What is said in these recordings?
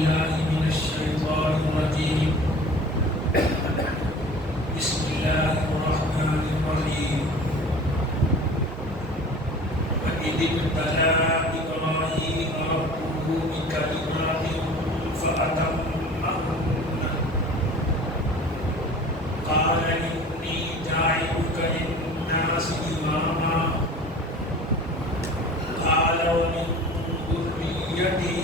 بالله من الشيطان الرجيم. بسم الله الرحمن الرحيم. وإذ ابتلى إبراهيم ربه بكلمات فأتمهن قال إني جاعلك للناس إماما قال ومن ذريتي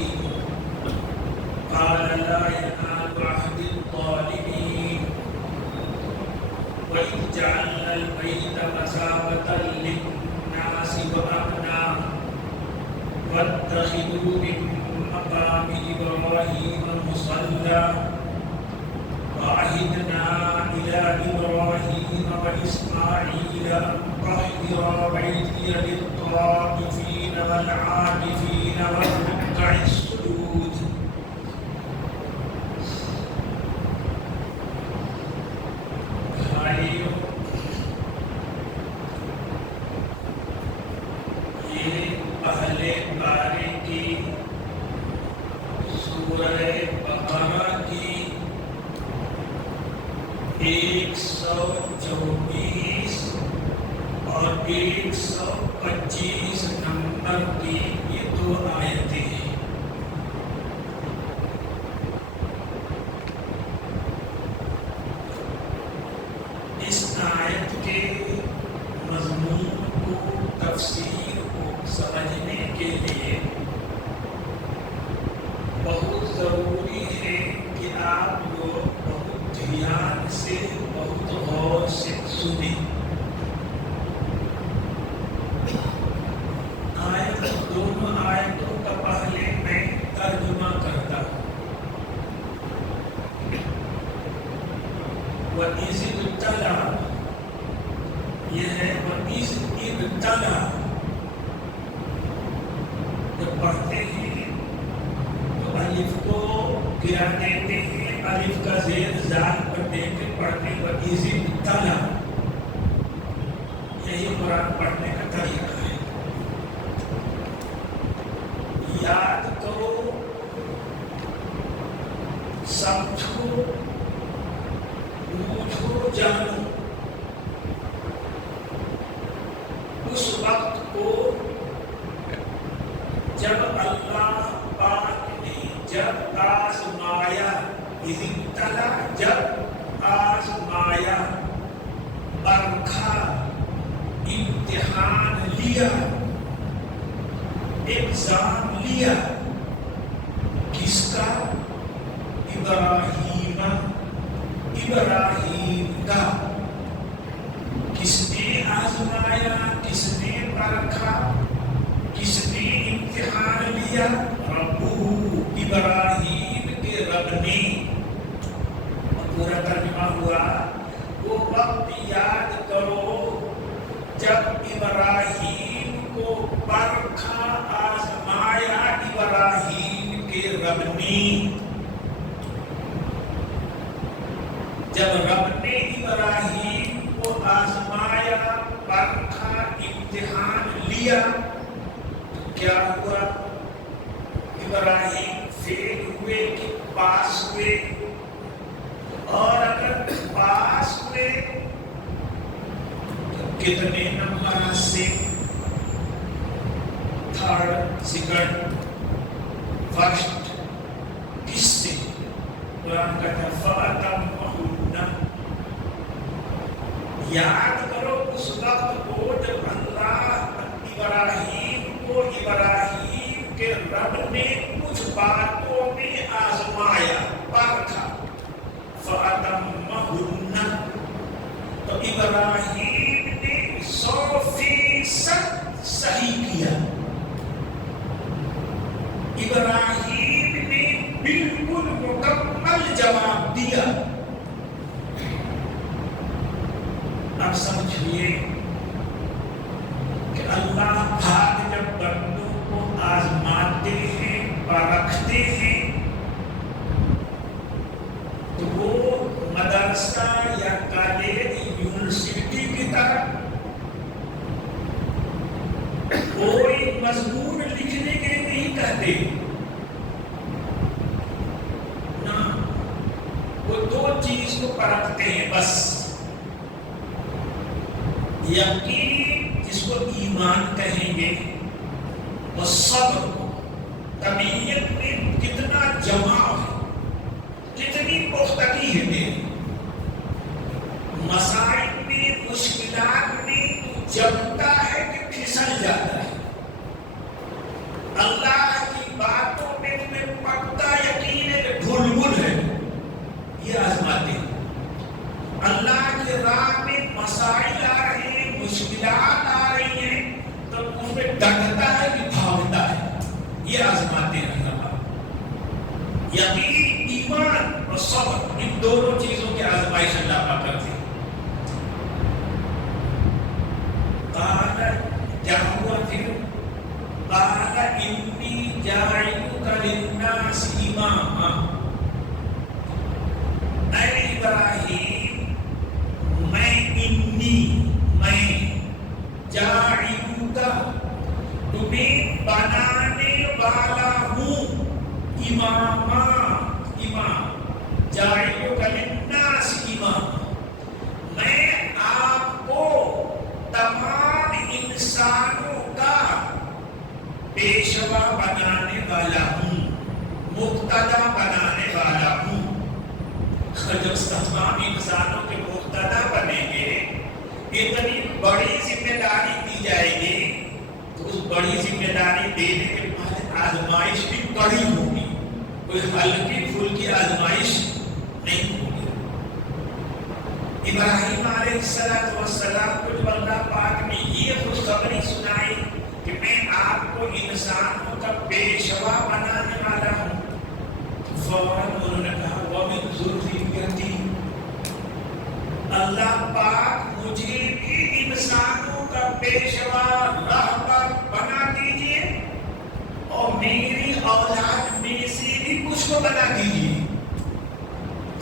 قال لا ينال عهد الظالمين. وإذ جعلنا البيت مثابة للناس وأمنا واتخذوا من مقام إبراهيم مصلى وعهدنا إلى إبراهيم وإسماعيل أن طهرا بيتي للطائفين والعاكفين والركع السجود. یہ پہلے پارے کی سورہ بقرہ کی 124 اور 125 نمبر کی یہ دو آیتیں ہیں. اس آیت کے مضمون کو تفسیر کو سمجھنے کے لیے بہت ضروری ہے کہ آپ لوگ بہت دھیان سے بہت غور سے سنیں. دونوں آیتوں کا پہلے میں ترجمہ کرتا ہوں. وَإِذِ ابْتَلَى یہ ہے وَإِذِ ابْتَلَى. جب پڑھتے ہیں تو الف کو گرا دیتے ہیں, الف کا زیر زال پر دے کے پڑھتے ہیں وَإِذِ ابْتَلَى. یہی قرآن پڑھنے کا طریقہ ہے. یاد کرو, سمجھو, پوچھو, جانو اس وقت کو جب اللہ پاک نے جب آزمایا, ابتلا جب آزمایا, پرکھا, امتحان لیا, ایگزام لیا. کس کا؟ ابراہیم کا. کس نے آزمایا, کس نے پرکھا, کس نے امتحان لیا؟ ربہ, ابراہیم کے رب نے. پورا ترجمہ ہوا وہ وقت یاد کرو جب ابراہیم کو پرکھا, آزمایا ابراہیم کے رب نے. جب رب نے ابراہیم کو آزمایا, پرکھا, امتحان لیا تو کیا ہوا؟ ابراہیم فیل ہوئے کہ پاس ہوئے؟ اور اگر پاس ہوئے تو کتنے نمبر سے؟ 3rd, 2nd, 1st. کس سے؟ قرآن کہتا فَأَتَمَّهُنَّ. یاد کرو اس وقت کو جب اللہ ابراہیم کے رب نے کچھ باتوں میں آزمایا, پرکھا. فَأَتَمَّهُنَّ تو ابراہیم نے 100% صحیح کیا. ابراہیم نے بالکل مکمل جواب دیا. اب سمجھئے کہ اللہ پاک جب بندوں کو آزماتے ہیں, پرکھتے ہیں تو وہ مدرسہ یا کالج, یونیورسٹی کی طرح کوئی مضمون لکھنے کے لیے نہیں کہتے. یقین جس کو ایمان کہیں گے، اور صبر کو طبیعت میں کتنا جماؤ ہے، کتنی پختگی ہے میری، مسائل میں مشکلات میں تو جمتا ہے کہ پھسل جاتا ہے، اللہ کی باتوں میں تمہیں پکا یقین ہے کہ ڈھلمل ہے، یہ آزماتے ہیں۔ اللہ کے راہ میں مسائل آ رہے ہیں، مشکلات آ رہی ہیں، تو اس میں ڈٹتا ہے کہ بھاگتا ہے، یہ آزماتے ہیں اللہ۔ یقین، ایمان اور صبر، ان دونوں چیزوں کی آزمائش اللہ پاک کرتے ہیں۔ کیا ہوا پھر؟ قال انی جاعلک للناس اماما، اے ابراہیم میں جاعلک تمہیں بنانے والا ہوں، امام جاعلک للناس اماما، میں آپ کو تمام انسانوں کا پیشوا بنانے والا ہوں، مقتدا بنانے والا ہوں۔ جب تمام انسانوں کے مقتدا بنیں گے، اتنی بڑی ذمہ داری دی جائے گی، تو اس بڑی ذمہ داری دینے کے بعد آزمائش بھی بڑی ہوگی، کوئی ہلکی پھلکی آزمائش نہیں ہوگی۔ ابراہیم علیہ السلام کو جب اللہ پاک نے یہ خوشخبری سنائی کہ میں آپ کو انسانوں کا پیشوا بنانے والا ہوں، فوراً انہوں نے کہا وَمِن ذُرِّيَّتِي، اللہ پاک مجھے بھی انسانوں کا پیشوا رہبر بنا دیجئے، اور میری اولاد میں سے بھی کچھ کو بنا دیجئے۔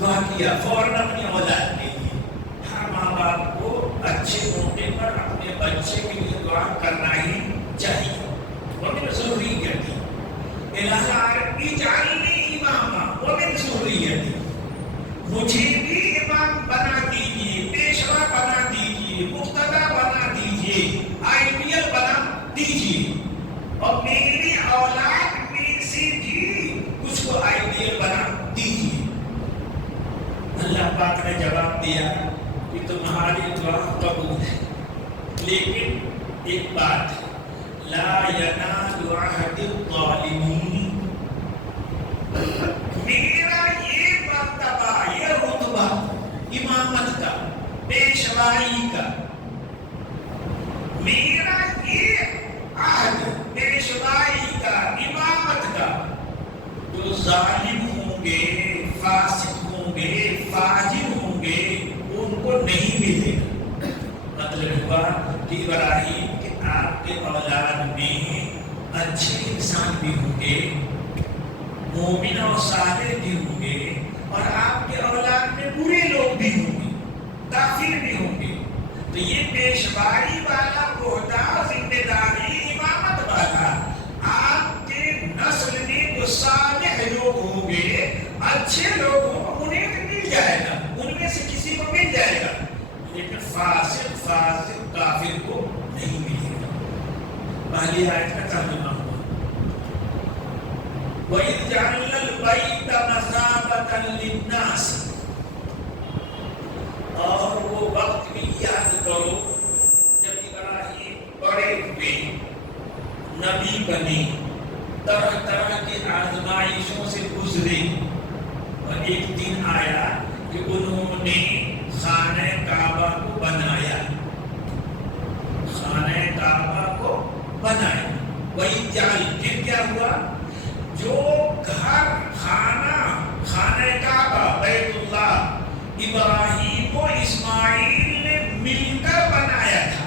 دعا کیا فوراً اپنی اولاد کے لیے۔ ہر ماں باپ کو اچھے موقع پر اپنے بچے کے لیے دعا کرنا ہی چاہیے۔ وَمِن ذُرِّيَّتِي اجعلنی اماما وَمِن ذُرِّيَّتِی، مجھے بھی امام بنا دیجیے، پیشوا بنا دیجیے، مقتدا بنا دیجیے، آئیڈیل بنا دیجیے، اور میری اولاد میں سے بھی کچھ کو آئیڈیل بنا دیجیے۔ اللہ پاک نے جواب دیا کہ تمہاری دعا قبول ہے، لیکن ایک بات ہے، لا ینال عہد الظالمین، میرا یہ مرتبہ، یہ رتبہ امامت کا، پیشوائی کا، میرا یہ عہد پیشوائی کا، امامت کا، جو ظالم ہوں گے، فاسق ہوں گے، فاجر ہوں گے، ان کو نہیں ملے گا۔ مطلب ہوا کہ ابراہیم کے آپ کے اولاد میں اچھے انسان بھی ہوں گے، مومن اور صالح بھی ہوں گے، اور آپ کے اولاد میں برے لوگ بھی ہوں گے، کافر بھی ہوں گے، تو یہ پیشوائی والا عہدہ، ذمہ داری، امامت والا آپ کے نسل میں جو صالح لوگ ہوں گے، اچھے لوگ ہوں، انہیں بھی مل جائے گا، ان میں سے کسی کو مل جائے گا، لیکن فاسق کافر کو نہیں ملے گا۔ پہلی آیت کا ترجمہ ہوا وَإِذْ جَعَلْنَا الْبَيْتَ مَثَابَةً لِلنَّاسِ، اور وہ وقت بھی یاد کرو جب ابراہیم بڑے ہوئے، نبی بنے، طرح طرح کی آزمائشوں سے گزرے، اور ایک دن آیا کہ انہوں نے خانہ کعبہ کو بنایا، خانہ کعبہ کو بنایا۔ وہی پھر کیا ہوا؟ جو گھر، خانہ کعبہ، بیت اللہ، ابراہیم و اسماعیل نے مل کر بنایا تھا،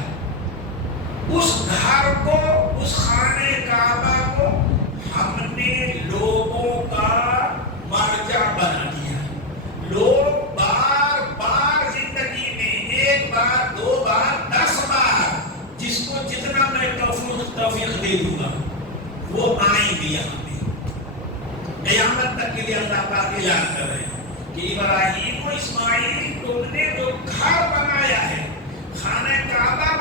اس گھر کو، اس خانہ کعبہ کو ہم نے لوگوں کا مرجع بنا دیا۔ لوگ بار بار زندگی میں، ایک بار، دو بار، 10 بار، جس کو جتنا میں توفیق دے دوں گا وہ آئیں گے یہاں پہ، قیامت تک کے لیے اللہ پاک اعلان کر رہے ہیں کہ ابراہیم و اسماعیل تم نے جو گھر بنایا ہے، خانہ کعبہ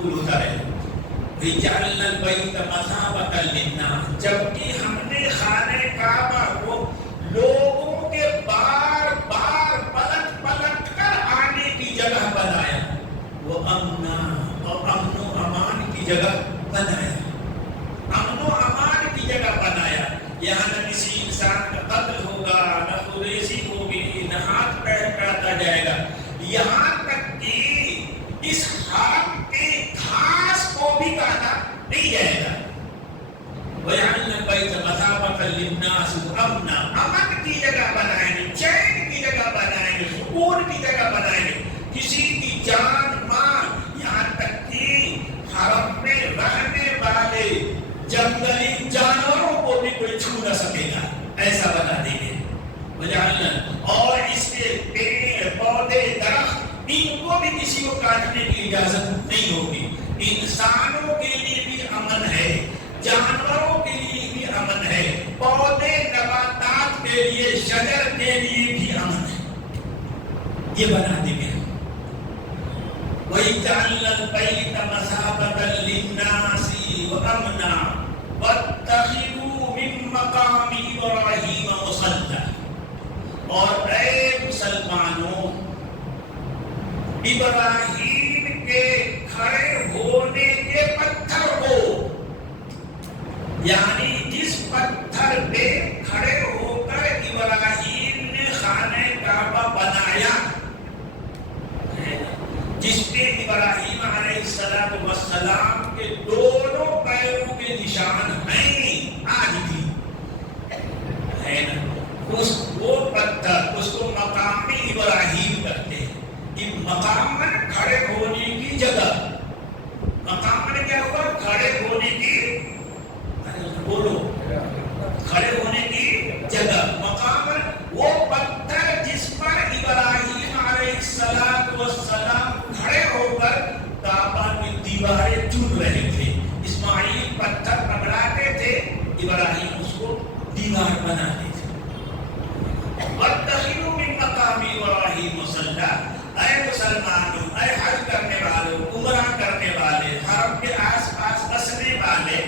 قبول ہوتا رہے. وَجَعَلْنَا الْبَيْتَ مَثَابَةً لِلنَّاسِ جبکہ ہم نے خانہ کعبہ کو لوگوں کے بار بار پلٹ پلٹ کر آنے کی جگہ بنایا. وہ امن و امان کی جگہ بنایا. امن و امان کی جگہ بنایا. یہاں نہ کسی انسان کا قتل ہوگا، نہ خودریزی ہوگی، نہ ہاتھ پیر کاٹا جائے گا. یہاں تک کہ اس ہاتھ کے گھاس کو بھی کاٹا نہیں جائے گا. وَجَعَلْنَا الْبَيْتَ مَثَابَةً لِلنَّاسِ وَأَمْنًا امن کی جگہ بنائیں گے، چین کی جگہ بنائیں گے، سکون کی جگہ بنائیں گے. کسی کی جان مال یہاں تک کہ حرم میں رہنے والے جنگلی جانوروں کو بھی کوئی چھو نہ سکے گا، ایسا بنا دیں گے. وَجَعَلْنَا اور اس کے پیڑ پودے درخت ان کو بھی کسی کو کاٹنے کی اجازت نہیں ہوگی. انسانوں کے لیے بھی امن ہے، جانوروں کے لیے بھی امن ہے، پودے نباتات کے لیے، شجر کے لیے بھی امن ہے. یہ بنا دیں گے. وَإِجْعَلْنَا الْبَيْتَ مَثَابَةً لِلنَّاسِ وَأَمْنًا وَاتَّخِذُوا مِن مَّقَامِ إِبْرَاهِيمَ مُصَلًّى اور اے مسلمانوں، ابراہیم کے کھڑے ہونے کے پتھر کو، یعنی جس پتھر پہ کھڑے ہو کر ابراہیم نے خانہ کعبہ بنایا، جس پہ ابراہیم علیہ السلام کے دونوں پیروں کے نشان ہیں آج بھی ہے نا. وہ پتھر اس کو مقام ابراہیم کہتے ہیں. کہ مقام میں کھڑے ہونے کی جگہ، مقام میں کیا ہوا؟ کھڑے ہونے کی، بولو، کھڑے ہونے کی جگہ. مقام وہ پتھر جس پر ابراہیم علیہ السلام کھڑے ہو کر کعبہ کی دیواریں چن رہے تھے. اسماعیل پتھر پکڑاتے تھے، ابراہیم اس کو دیوار بناتے تھے. وَاتَّخِذُوا مِن مَّقَامِ إِبْرَاهِيمَ مُصَلًّى اے مسلمانوں، اے حج کرنے والوں، عمرہ کرنے والے، حرم کے آس پاس بسنے والے،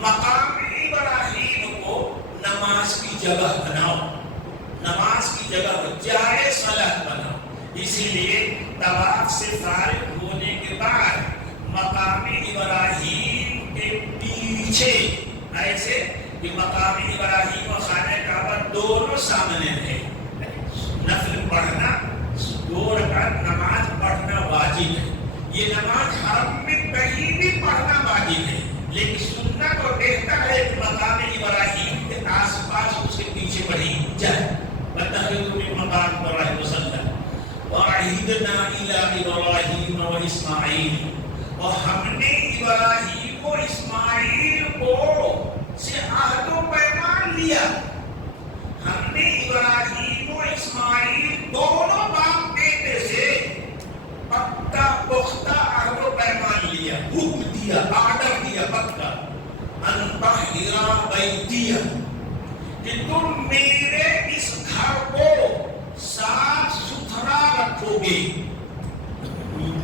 مقام ابراہیم کو نماز کی جگہ بناؤ، نماز کی جگہ جائے صلاۃ بناؤ. اسی لیے طواف سے فارغ ہونے کے بعد مقام ابراہیم کے پیچھے ایسے کہ مقام ابراہیم اور خانہ کعبہ دونوں سامنے ہیں. نفل پڑھنا، 2 رکعت نماز پڑھنا واجب ہے. یہ نماز حرم میں کہیں بھی پڑھنا واجب ہے، لیکن سنت اور بہتر ہے کہ مقام ابراہیم کے آس پاس اس کے پیچھے پڑھی جائے. وَاتَّخِذُوا مِن مَّقَامِ إِبْرَاهِيمَ مُصَلًّى وَعَهِدْنَا إِلَىٰ إِبْرَاهِيمَ وَإِسْمَاعِيلَ اور ہم نے ابراہیم اور اسماعیل کو سے عہد و پیمان لیا. ہم نے ابراہیم و اسماعیل دونوں باپ بیٹے سے پکا پختہ عہد و پیمان لیا، حکم دیا، آرڈر دیا پکا. ان طہر بیتی کہ تم میرے اس گھر کو صاف ستھرا رکھو گے.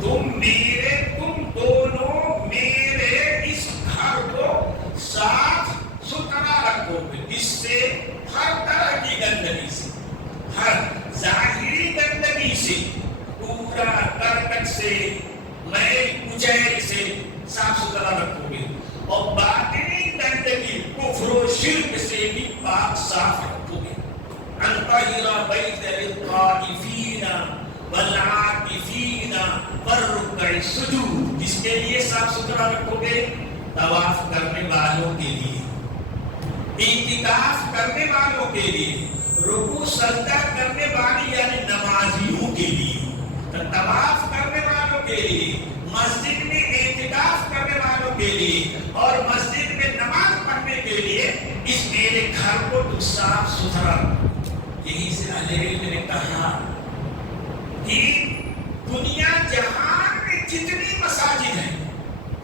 تم دونوں میرے اس گھر کو صاف ستھرا رکھو گے. اس سے ہر طرح کی گندگی سے، ہر ظاہری گندگی سے، پورا کرکٹ سے، میل کچیل سے صاف ستھرا رکھو گے. اور باطنی گندگی کفر و شرک سے بھی پاک صاف رکھو گے. ان طہر بیت للطائفین والعاکفین والرکع السجود، جس کے لیے صاف ستھرا رکھو گے؟ طواف کرنے والوں کے لیے، اعتکاف کرنے والوں کے لیے، رکوع سجدہ کرنے والے یعنی نمازیوں کے لیے، طواف کرنے والوں کے لیے، مسجد میں اعتکاف کرنے والوں کے لیے اور مسجد میں نماز پڑھنے کے لیے اس میرے گھر کو تو صاف ستھرا. یہی سے اہل علم نے کہا کہ دنیا جہان میں جتنی مساجد ہیں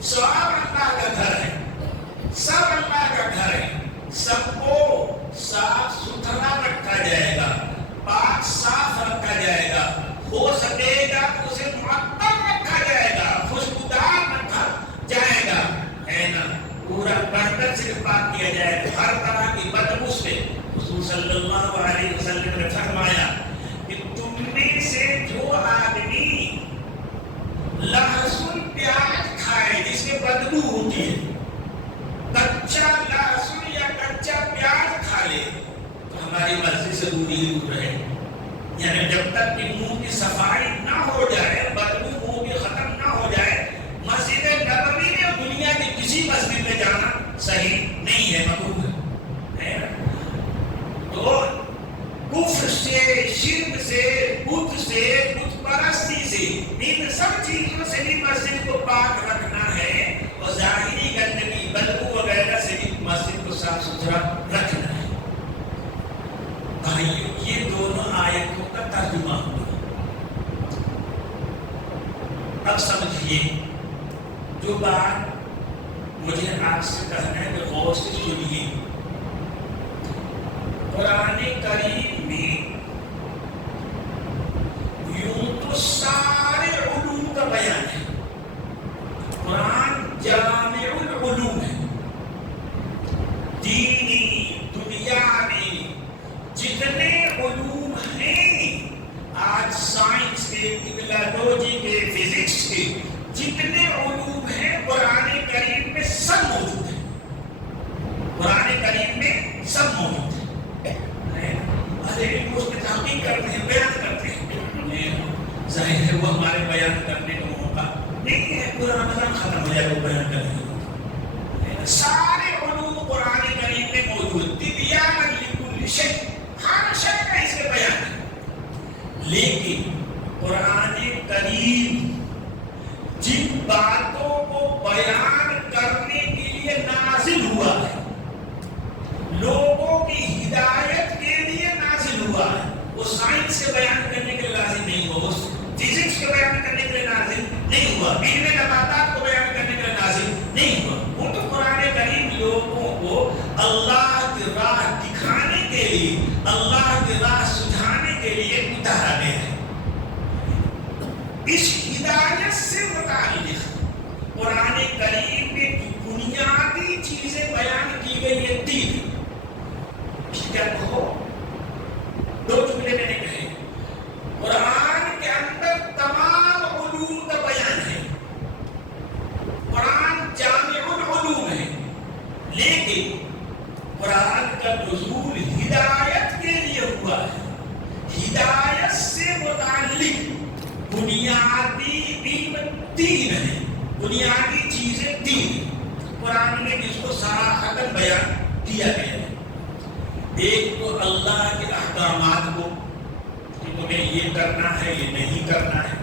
سب اللہ کا گھر ہے، سب اللہ کا گھر ہے. سب کو صاف ستھرا رکھا جائے گا، پاک صاف رکھا جائے گا. ہو سکے گا تو اسے معطر رکھا جائے گا، خوشبودار بدبو ہوتی ہے. کچا لہسن یا کچا پیاز کھا لے تو ہماری مرضی سے دور ہی دور رہے. یعنی جب تک کہ منہ کی صفائی نہ ہو جائے، بدبو منہ کی ختم نہ ہو جائے، مسجد نبوی میں دنیا کی کسی مسجد میں جانا صحیح نہیں ہے، مکروہ ہے. تو کفر سے، شرک سے، بت سے، بت پرستی سے، ان سب چیزوں سے بھی مسجد کو پاک رکھنا ہے، اور ظاہری گندگی، بدبو وغیرہ سے بھی مسجد کو صاف ستھرا رکھنا ہے. بھائیو، یہ دونوں آیتوں کا ترجمہ ہوا. اب سمجھیے جو بات مجھے آپ سے کہنا ہے کہ غور سے سنیے. قرآن کریم میں یوں تو سارے علوم کا بیان ہے. قرآن جامع العلوم ہے. دینی، دنیاوی جتنے علوم ہیں، آج سائنس کے، ٹیکنالوجی کے، فزکس کے جتنے علوم ہیں قرآن کریم میں سب موجود ہیں. قرآن کریم میں سب موجود ہیں. اس میں تحقیق کرتے ہیں، بیان کرتے ہیں. ظاہر ہے وہ ہمارے بیان کرنے کا موقع نہیں ہے. پورا رمضان ختم ہو جائے وہ بیان کرنے. سارے علوم قرآن کریم میں موجود. تبیانا لکل شیء، ہر شے کا اس کے بیان ہے. لیکن قرآن کریم جن باتوں کو بیان کرنے کے لیے نازل ہوا ہے، لوگوں کی ہدایت کے لیے نازل ہوا ہے، وہ سائنس کے بیان کرنے کے لیے لازم نہیں ہوا، وہ فزکس کے بیان کرنے کے لیے نازل نہیں ہوا، علم نباتات کو بیان کرنے کے لیے نازل نہیں ہوا. وہ تو قرآن کریم لوگوں کو اللہ کی راہ دکھانے کے لیے، اللہ کی راہ سجھانے کے لیے اتارا گیا ہے. اس ہدایت سے متعلق قرآن کریم میں جو بنیادی چیزیں بیان کی گئی ہیں تین. کیا کہو؟ دو جملے میں نے کہے. قرآن کے اندر تمام علوم کا بیان ہے. قرآن جامع العلوم ہے. لیکن قرآن کا نزول ہدایت کے لیے ہوا ہے. ہدایت سے متعلق بنیادی علم تین ہیں، بنیادی چیزیں تین ہیں. قرآن میں اس کو صراحتاً بیان کیا گیا ہے. ایک تو اللہ کے احکامات کو کہ تمہیں یہ کرنا ہے، یہ نہیں کرنا ہے.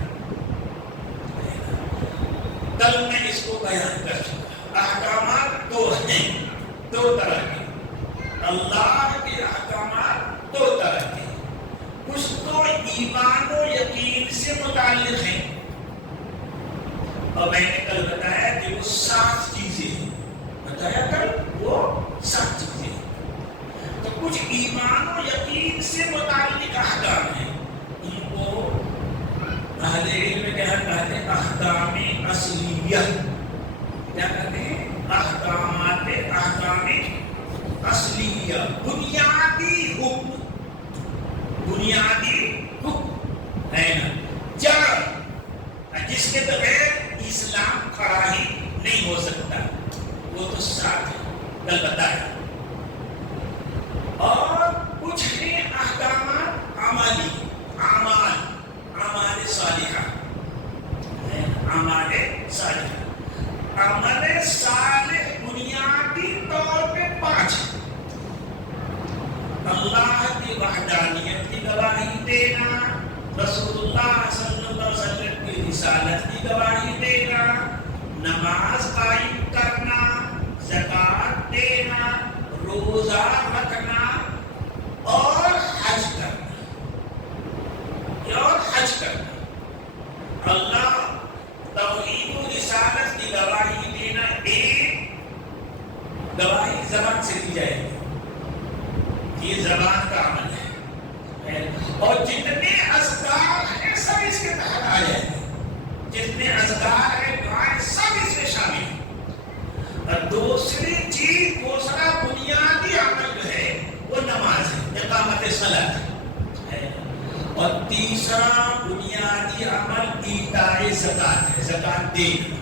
کل میں اس کو بیان کر چکا. احکامات دو ہیں، دو طرح کے. اللہ کے احکامات دو طرح کے. کچھ تو ایمان و یقین سے متعلق ہیں، اور میں نے کل بتایا کہ وہ 7 چیزیں ہیں. بتایا کل وہ 7 چیزیں ہیں. تو کچھ ایمان و یقین سے متعلق احکام ہیں. ان کو اہل علم کہتے ہیں احکام اصلیہ. کیا کہتے ہیں؟ احکامات، احکام اصلیہ، بنیادی حکم. بنیادی حکم ہے نا، جڑ جس کے بغیر اسلام کھڑا ہی نہیں ہو سکتا. وہ تو 7 ہے، کل بتایا. اور کچھ ہیں احکامات عملی، اعمال صالحہ. اعمال صالحہ، عمل صالح بنیادی طور پہ 5 ہے. اللہ کی وحدانیت کی گواہی دینا، رسول اللہ صلی اللہ علیہ وسلم کی رسالت کی گواہی دینا، نماز قائم کرنا، زکوٰۃ دینا، روزہ رکھنا اور حج کرنا. اور حج کرنا. اللہ توحید و رسالت کی گواہی دینا. ایک گواہی زبان سے دی جائے گی، یہ زبان کا عمل ہے. اور جتنے اذکار ہیں سب اس کے تحت آ جائیں گے. جتنے اذکار ہیں، دعائیں، سب اس میں شامل ہیں. اور دوسری چیز، دوسرا بنیادی عمل جو ہے وہ نماز ہے، اقامت صلاۃ ہے. اور تیسرا بنیادی عمل ایتاء زکوٰۃ ہے، زکوٰۃ دینا.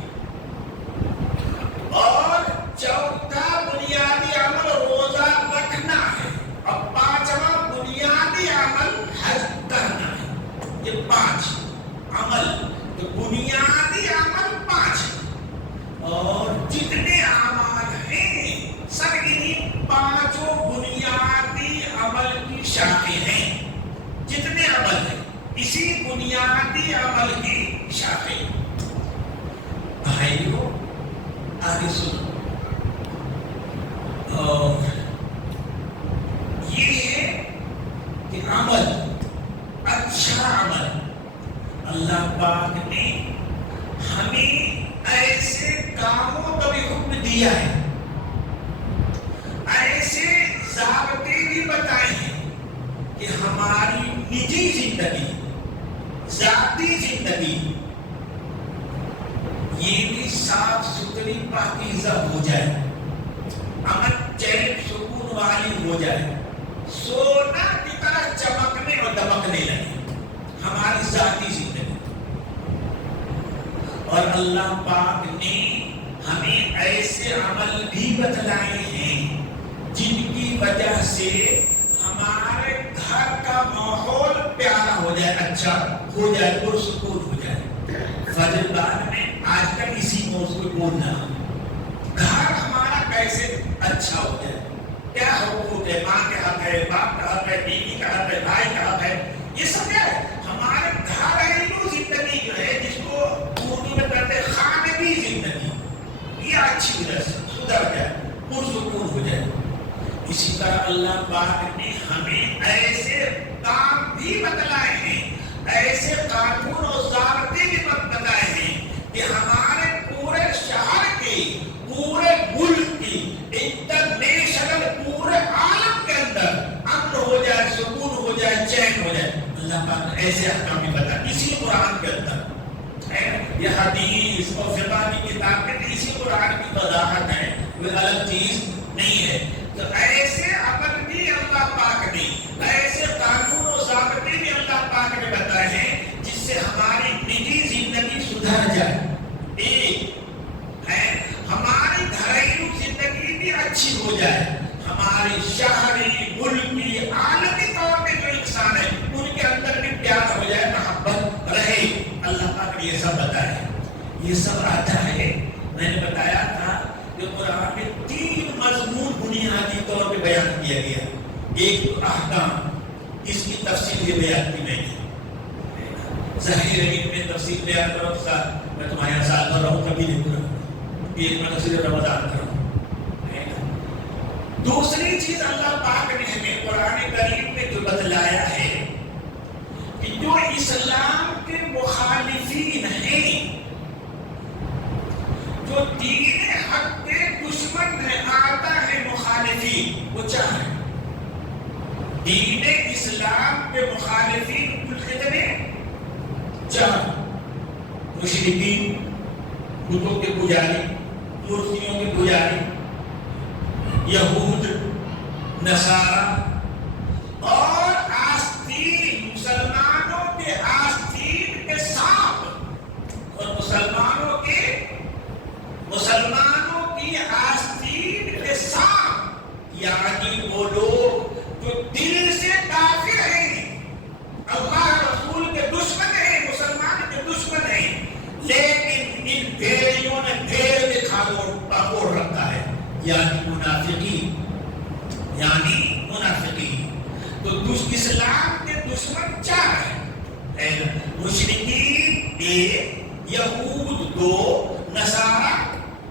عمل، تو بنیادی عمل 5 ہیں، اور جتنے اعمال ہیں سب انہیں 5 بنیادی عمل کی شاخیں ہیں۔ جتنے عمل ہیں اسی بنیادی عمل کی شاخیں۔ بھائیو آگے سنو، اور یہ ہے کہ عمل، اچھا عمل، اللہ پاک نے ہمیں ایسے کاموں کا بھی حکم دیا ہے، ایسے ضابطے بھی بتائے ہیں کہ ہماری نجی زندگی، ذاتی زندگی یہ بھی صاف ستھری پاکیزہ ہو جائے، امن چین سکون والی ہو جائے، سونا کی طرح چمکنے اور دمکنے لگے ہماری ذاتی زندگی۔ اور اللہ پاک نے ہمیں ایسے عمل بھی بتلائے ہیں جن کی وجہ سے ہمارے گھر کا ماحول پیارا ہو جائے، اچھا ہو جائے، پرسکون ہو جائے۔ فجر بعد میں آج کل اسی موضوع پہ بولنا، گھر ہمارا کیسے اچھا ہو جائے، کیا حقوق ہے، ماں کا حق ہے، باپ کا حق ہے، بیوی کا حق ہے، بھائی کا حق ہے، یہ سب کیا ہے ہمارے گھریلو زندگی جو ہے، جس کو اردو میں کہتے ہیں خانگی زندگی، یہ اچھی طرح سے سدھر جائے، پرسکون ہو جائے۔ اسی طرح اللہ پاک نے ہمیں ایسے کام بھی بتلائے ہیں، ایسے قانون اور ضابطے بھی بتلائے ہیں کہ ہمارے پورے شہر کی، پورے ملک کی، انٹرنیشنل پورے عالم کے اندر امن ہو جائے، سکون ہو جائے، چین ہو جائے۔ اللہ پاک نے ایسے احکام بھی بتائے اسی قرآن کے اندر، یہ حدیث اور فقہ کی کتاب میں اسی قرآن کی وضاحت ہے، کوئی الگ چیز نہیں ہے۔ تو ایسے عمل بھی اللہ پاک نے، ایسے قانون و ضابطے بھی اللہ پاک نے بتائے ہیں جس سے ہماری نجی زندگی سدھر جائے۔ ایک ہے ہماری گھریلو زندگی بھی اچھی ہو جائے، ہماری شہری، ملکی، عالمی طور پہ جو انسان ہے ان کے اندر بھی پیار ہو جائے، محبت رہے۔ اللہ پاک نے یہ سب بتایا ہے، یہ سب آتا ہے۔ میں نے بتایا تھا کہ قرآن میں 3 مضمون بنیادی طور پہ بیان کیا گیا۔ ایک تو احکام، اس کی تفصیل یہ بیان کی میں نے، ظاہر ہے ان میں تفصیل بیان کرو میں تمہارے یہاں سال بھر رہوں کبھی نہیں کروں، ایک میں تفصیل رمضان کروں۔ دوسری چیز اللہ پاک نے ہمیں قرآن کریم میں جو بتلایا ہے کہ جو اسلام کے مخالفین ہیں، جو دین حق کے دشمن ہے، آتا ہے مخالفین، وہ چاہیں دین اسلام کے مخالفین کل کتنے؟ 4، مشرکین، بتوں کے پجاری، مورتیوں کے پجاری، یہود، نصارہ، اور آستین، مسلمانوں کے آستین کے ساتھ، اور مسلمانوں کی آستین کے ساتھ، یعنی وہ لوگ جو دل سے کافر ہیں، اللہ رسول کے دشمن ہیں، مسلمان کے دشمن ہیں، لیکن ان بھیڑیوں نے بھیڑ دکھا پکوڑ رکھا ہے، یعنی منافقین، تو اسلام کے دشمن 4 ہیں، مشرکین 1، یہود 2، نصارہ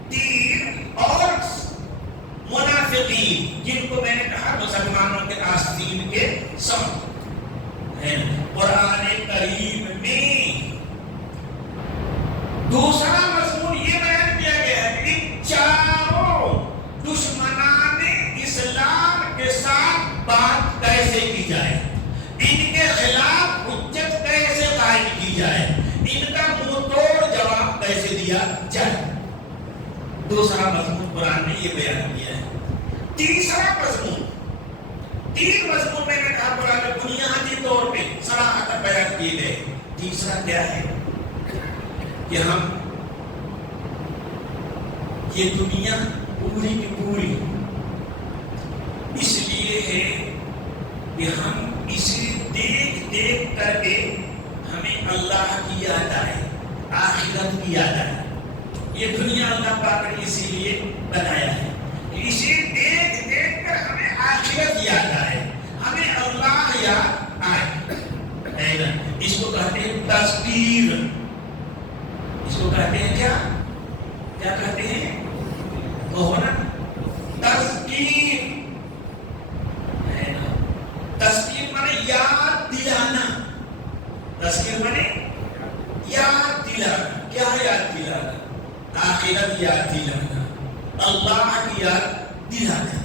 3، اور منافقین جن کو میں نے کہا مسلمانوں کے آستین کے ساتھ۔ قرآن کریم میں دوسرا مضمون یہ بیان کیا گیا ہے کہ چاروں دشمنان اسلام کے ساتھ بات کیسے کی جائے، ان کے خلاف حجت کیسے قائم کی جائے، ان کا منہ توڑ جواب کیسے دیا جائے۔ دوسرا مضمون قرآن نے یہ بیان کیا ہے۔ تیسرا مضمون، 3 مضمون میں نے کہا قرآن میں بنیادی طور پہ صراحت بیان کیے گئے۔ تیسرا کیا ہے کہ ہم یہ دنیا پوری کی پوری اس لیے ہے کہ ہم اسے دیکھ دیکھ کر کے ہمیں اللہ کی یاد آئے، آخرت کی یاد آئے۔ یہ دنیا اللہ پاک نے اسی لیے بنایا ہے، اسے دیکھ دیکھ کر ہمیں آخرت یاد آئے، ہمیں اللہ یاد آئے۔ اس کو کہتے ہیں تذکیر۔ اس کو کہتے ہیں کیا کہتے ہیں؟ وہ نا تذکیر۔ تذکیر مانے یاد دلانا، تذکیر مانے یاد دلانا۔ کیا یاد دلانا؟ آخرت یاد دلانا، اللہ کی یاد دلانا،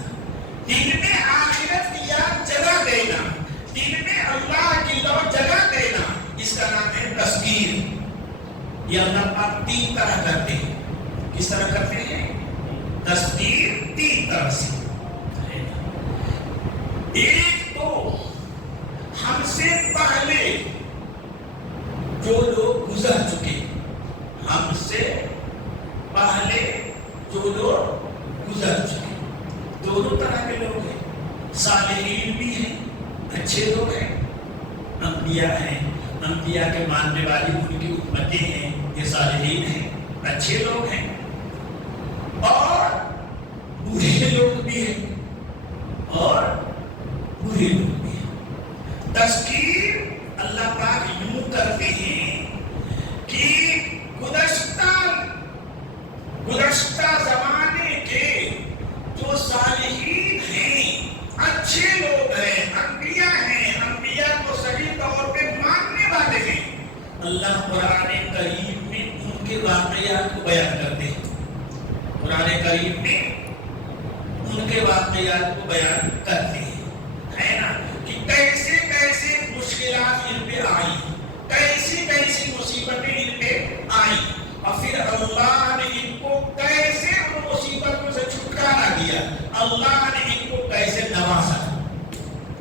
دل میں آخرت کی یاد جگہ دینا، دل میں اللہ کی لو جگہ دینا، اس کا نام ہے تذکیر۔ یہ اللہ پاک تین طرح کرتے ہیں۔ کس طرح کرتے ہیں؟ تذکیر تین طرح سے۔ ایک تو ہم سے پہلے جو لوگ گزر چکے، ہم سے پہلے جو لوگ گزر چکے، دونوں طرح کے لوگ ہیں۔ صالحین بھی ہیں، اچھے لوگ ہیں، انبیاء ہیں، انبیاء کے ماننے والی ان کی امتیں ہیں، یہ صالحین ہیں، اچھے لوگ ہیں، اور برے لوگ بھی ہیں، اور برے لوگ بھی ہیں۔ تذکیر اللہ پاک یوں کرتے ہیں کہ گزشتہ زمانے کے جو صالحین ہیں، اچھے لوگ ہیں، انبیاء ہیں، انبیاء کو صحیح طور پہ ماننے والے ہیں، اللہ قرآن کریم میں ان کے واقعات کو بیان کرتے ہیں۔ قرآن کریم میں ان کے واقعات کو بیان کرتے ہیں، ہے نا، کہ کیسے کیسے مشکلات ان پہ آئی، کیسی کیسی مصیبتیں ان پہ آئی، اور پھر اللہ نے ان کو کیسے ان مصیبتوں سے چھٹکارا دیا، اللہ نے ان کو کیسے نوازا۔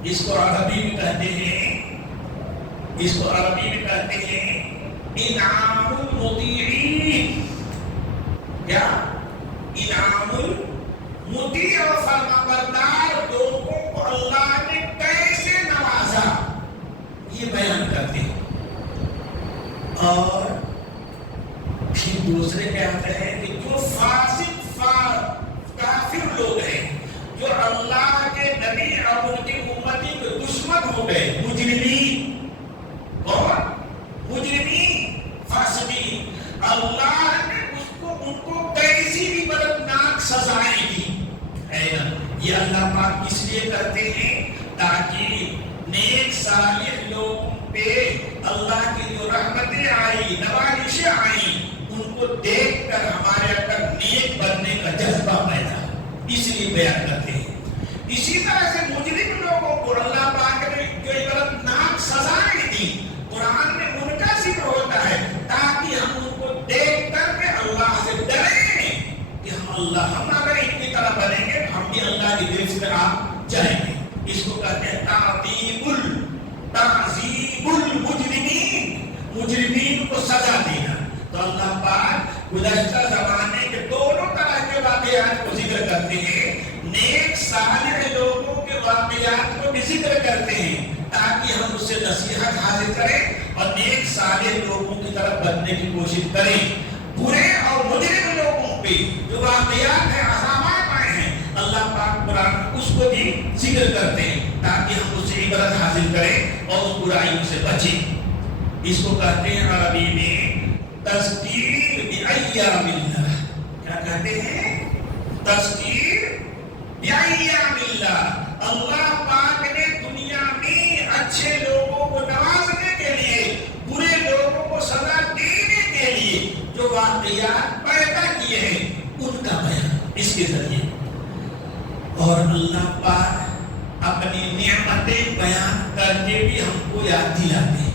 اس کو عربی میں کہتے ہیں، اس کو عربی میں کہتے ہیں انعام المطیعین۔ کیا؟ انعام المطیع اور فرمانبردار لوگوں کو اللہ نے کیسے نوازا، یہ بیان کرتے ہیں۔ اور پھر دوسرے کہتے ہیں کہ جو فاسق کافر لوگ ہیں، جو اللہ کے نبی اور ان کی امتی کے دشمن ہو گئے، مجرمین، اور مجرمین فاسقین، اللہ نے ان کو کیسی بھی بردناک سزائیں دی، ہے نا۔ یہ اللہ پاک اس لیے کرتے ہیں تاکہ نیک صالح لوگوں پہ اللہ کی جو رحمتیں آئی، نوازشیں آئیں، ان کو دیکھ کر ہمارے اندر نیک بننے کا جذبہ پیدا، اس لیے بیان کرتے ہیں۔ اسی طرح سے مجرم لوگوں کو اللہ پاک نے جو بردناک سزائیں دی، قرآن میں ان کا ذکر ہوتا ہے تاکہ ہم ان کو دیکھ کر کے اللہ سے ڈریں کہ ہم اگر ان کی طرح بنیں گے ہم بھی اللہ کی گرفت میں آ جائیں گے۔ اس کو کہتے ہیں تعذیب المجرمین، مجرمین کو سزا دینا۔ تو اللہ پاک گزشتہ زمانے کے دونوں طرح کے واقعات کو ذکر کرتے ہیں، نیک صالح لوگوں کے واقعات کو بھی ذکر کرتے ہیں تاکہ ہم اس سے نصیحت حاصل کریں اور نیک صالح لوگوں کی طرف بننے کی کوشش کریں۔ برے اور مجرم لوگوں پہ جو واقعات ہیں، عذابات آئے ہیں، اللہ پاک قرآن اس کو بھی ذکر کرتے ہیں تاکہ ہم اس سے عبرت حاصل کریں اور اس برائیوں سے بچیں۔ اس کو کہتے ہیں عربی میں تذکیر بأیام اللہ۔ کیا کہتے ہیں؟ تذکیر بأیام اللہ۔ اللہ پاک نے دنیا میں اچھے لوگوں کو نوازنے کے لیے، برے لوگوں کو سزا دینے کے لیے جو واقعات پیدا کیے ہیں ان کا بیان اس کے ذریعے۔ اور اللہ پاک اپنی نعمتیں بیان کر کے بھی ہم کو یاد دلاتے ہیں،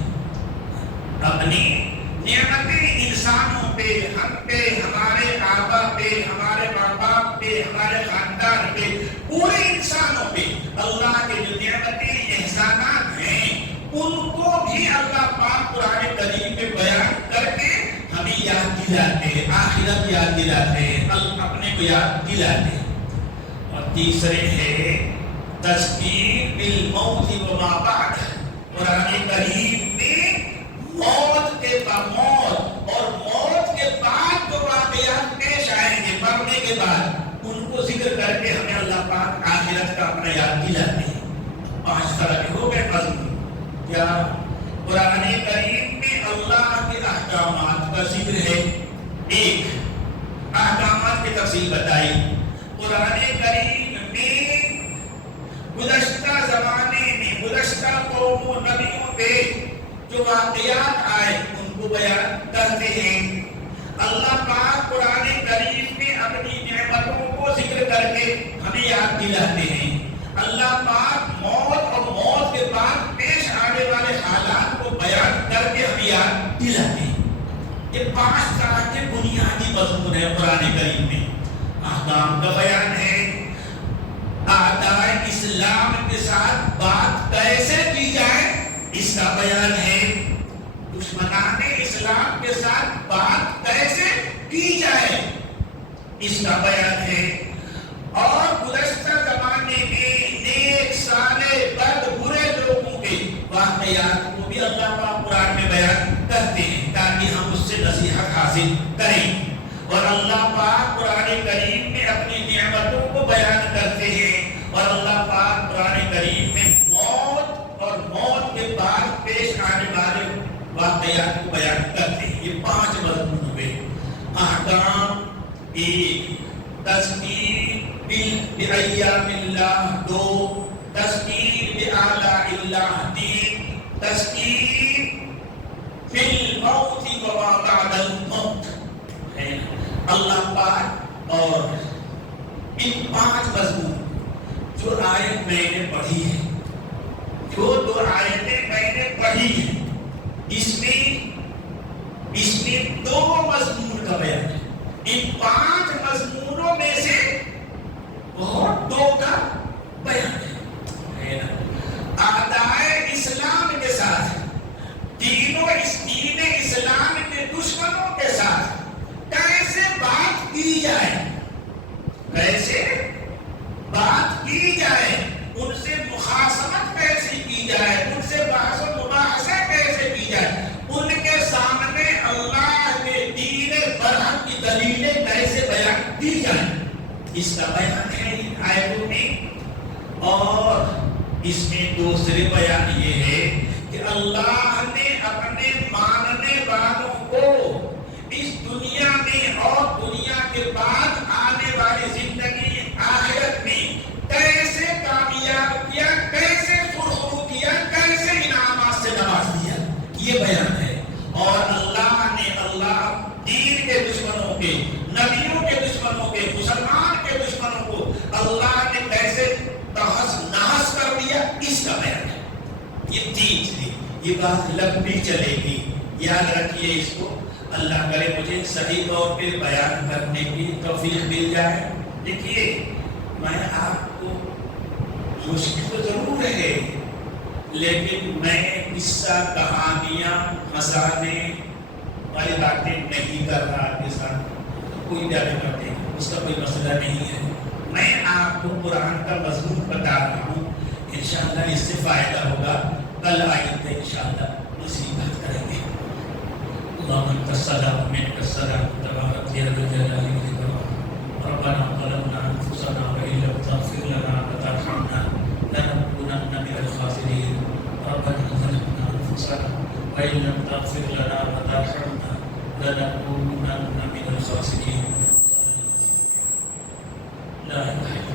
اپنی نعمتیں انسانوں پہ، ہم پہ، ہمارے آبا پہ، ہمارے ماں باپ پہ، ہمارے خاندان پہ، پورے انسانوں پہ اللہ کے جو نعمتیں، احسانات ہیں ان کو بھی اللہ پاک قرآن کریم میں بیان کر کے ہمیں یاد دلاتے ہیں، آخرت یاد دلاتے ہیں، اپنے کو یاد دلاتے ہیں۔ اور تیسرے ہے تذکیر بالموت وما بعد۔ قرآن کریم میں موت کے موت اور موت کے بعد جو واقعات پیش آئیں گے مرنے کے بعد ان کو ذکر کر کے ہمیں اللہ پاک آخرت کا اپنا یاد دلاتے ہیں. 5 طرح کے ہو گئے مضمون. کیا قرآن کریم میں اللہ کے احکامات کا ذکر ہے. ایک احکامات کی تفصیل بتائی. قرآن کریم میں گزشتہ زمانے میں گزشتہ قوموں نبیوں پہ جو واقعات آئے ان کو بیان کرتے ہیں. اللہ پاک قرآن کریم میں اپنی نعمتوں کو ذکر کر کے ہمیں یاد دلاتے ہیں. اللہ پاک موت اور موت کے بعد پیش آنے والے حالات کو بیان کر کے ہمیں یاد دلاتے ہیں. یہ 5 طرح کے بنیادی مضمون ہے قرآن کریم میں. احکام کا بیان ہے. اعدائے اسلام کے ساتھ بات کیسے کی جائے اس کا بیان ہے. دشمنان اسلام کے ساتھ بات کیسے کی جائے اس کا بیان ہے. اور گزشتہ زمانے میں نیک صالح بد برے لوگوں کے واقعات کو بھی اللہ پاک قرآن میں بیان کرتے ہیں تاکہ ہم اس سے نصیحت حاصل کریں. اور اللہ پاک قرآن کریم میں اپنی نعمتوں کو بیان کرتے ہیں. اور اللہ پاک قرآن کریم میں موت اور موت کے بعد پیش آنے والے واقعات کو بیان کرتے ہیں. یہ 5 مضمون ہوئے. احکام. 1 تذکیر بایام اللہ. 2 تذکیر بآلاء اللہ. 3 تذکیر بالموت وما بعد الموت. اللہ پاک اور ان 5 مضمون جو آیت میں نے پڑھی ہے, جو 2 آیتیں میں نے پڑھی ہیں, اس میں 2 مضمون کا بیان ہے. ان 5 مضمونوں میں سے بہت 2 کا بیان ہے. اعدائے اسلام کے ساتھ دین اسلام کے دشمنوں کے ساتھ کیسے بات کی جائے, کیسے بات کی جائے, ان سے مخاصمت کیسے کی جائے, ان سے بحث و مباحثہ کیسے کی جائے, ان کے سامنے اللہ کے دین برحق کی دلیلیں کیسے بیان کی جائیں, اس کا بیان ہے ان آیتوں میں. اور اس میں دوسرے بیان یہ ہے کہ اللہ نے اپنے ماننے والوں کو اس دنیا میں اور دنیا کے بعد آنے والی زندگی آخرت میں کیسے کامیاب کیا, کیسے سرخرو کیا, کیسے انعامات سے نواز دیا, یہ بیان ہے. اور اللہ نے دین کے دشمنوں کے, نبیوں کے دشمنوں کے, مسلمان کے دشمنوں کو اللہ نے کیسے تحس نحس کر دیا اس کا بیان ہے. یہ 3 چیزیں. یہ بات لمبی چلے گی, یاد رکھیے اس کو. اللہ کرے مجھے صحیح طور پہ بیان کرنے کی توفیق مل جائے. دیکھیے میں آپ کو مشکل تو ضرور ہے, لیکن میں قصہ کہانیاں مسانے والی باتیں نہیں کر رہا آپ کے ساتھ. کوئی زیادہ باتیں اس کا کوئی مسئلہ نہیں ہے. میں آپ کو قرآن کا مضمون بتا رہا ہوں. انشاءاللہ اس سے فائدہ ہوگا. کل آئندہ انشاءاللہ اسی بات کریں گے. اللهم انت السلام ومنك السلام تبارك يا ذا الجلال والاكرام. ربنا ظلمنا انفسنا وان لم تغفر لنا وترحمنا لنكونن من الخاسرين. ربنا ظلمنا انفسنا وان لم تغفر لنا وترحمنا لنكونن من الخاسرين. لا اله الا